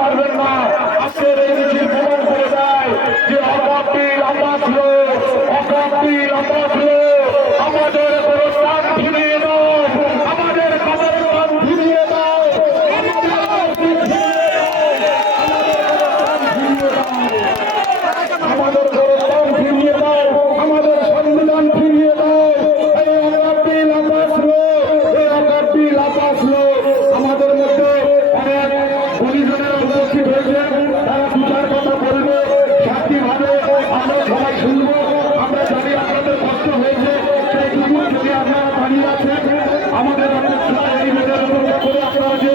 পারবেন না। আজকের এই মিছিল প্রমাণ করে দেয় যে অকাপটি লম্বা ছিল, অকাপটি লম্বা ছিল। আমাদের প্রস্থান ফিরিয়ে দাও, আমাদের কবরস্থান ফিরিয়ে দাও, আমাদের প্রস্থান ফিরিয়ে দাও, আমাদের সংবিধান ফিরিয়ে দাও। এই অকাপটি লম্বা ছিল, এই অকাপটি লম্বা ছিল। আমাদের মধ্যে অনেক গুণীজনের উপস্থিত হয়েছে, তারা দুটার কথা বলবে শান্তিভাবে, আমরা সবাই শুনবো। আমরা জানি আপনাদের কষ্ট হয়েছে, সেইটুকু যদি আপনারা দাঁড়িয়ে আছেন আমাদের অপেক্ষা এই মেয়েদের অপেক্ষা করে আপনারা যে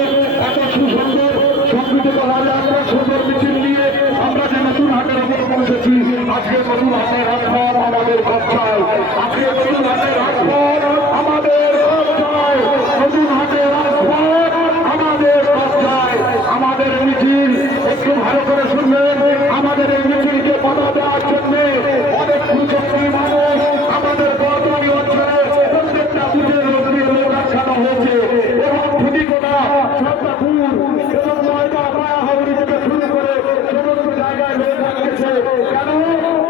এত সুসুন্দর সংগঠিতভাবে আমরা সুন্দর মিছিল নিয়ে আমরা যে নতুন হাটের উপর পৌঁছেছি। আজকে নতুন হাটের রাজপথ আমাদের কবজায়, আজকে নতুন হাটের রাজপথ আমাদের কবজায়, নতুন হাটের রাজপথ আমাদের কবজায়। আমাদের মিছিল একটু ভালো করে শুনবেন। আমাদের এই মিছিলকে বাধা দেওয়ার জন্য অনেক কুচক্রী মানুষ আমাদের বর্তমানী অঞ্চলে প্রত্যেকটা বুথের মধ্যে লোক রাখানো হয়েছে এবং খুঁটিকোনা সন্তাপুর এবং ময়দা মায়াহাবড়ি থেকে শুরু করে সমস্ত জায়গায় লোক রাখতেছে। কেন?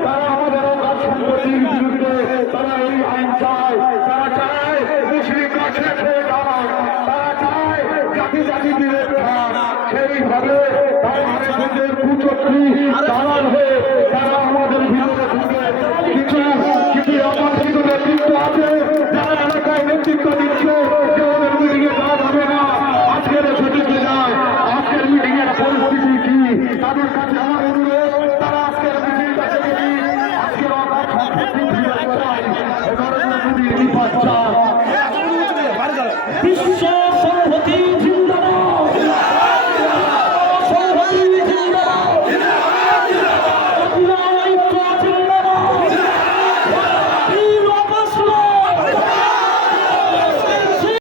তারা আমাদের অকাল সম্পত্তির বিরুদ্ধে তারা এই আইন চায়। তারা চায় মুসলিমরা শেষ হয়ে যাওয়া, তারা চায় জাতি জাতি বিভেদ খান। সেইভাবে তাদের কুচক্রী দালাল হয়ে তারা আমাদের ভিতরে ঢুকে কিছু কিছু অমানসিক নেতৃত্ব আছে যারা এলাকায় নেতৃত্ব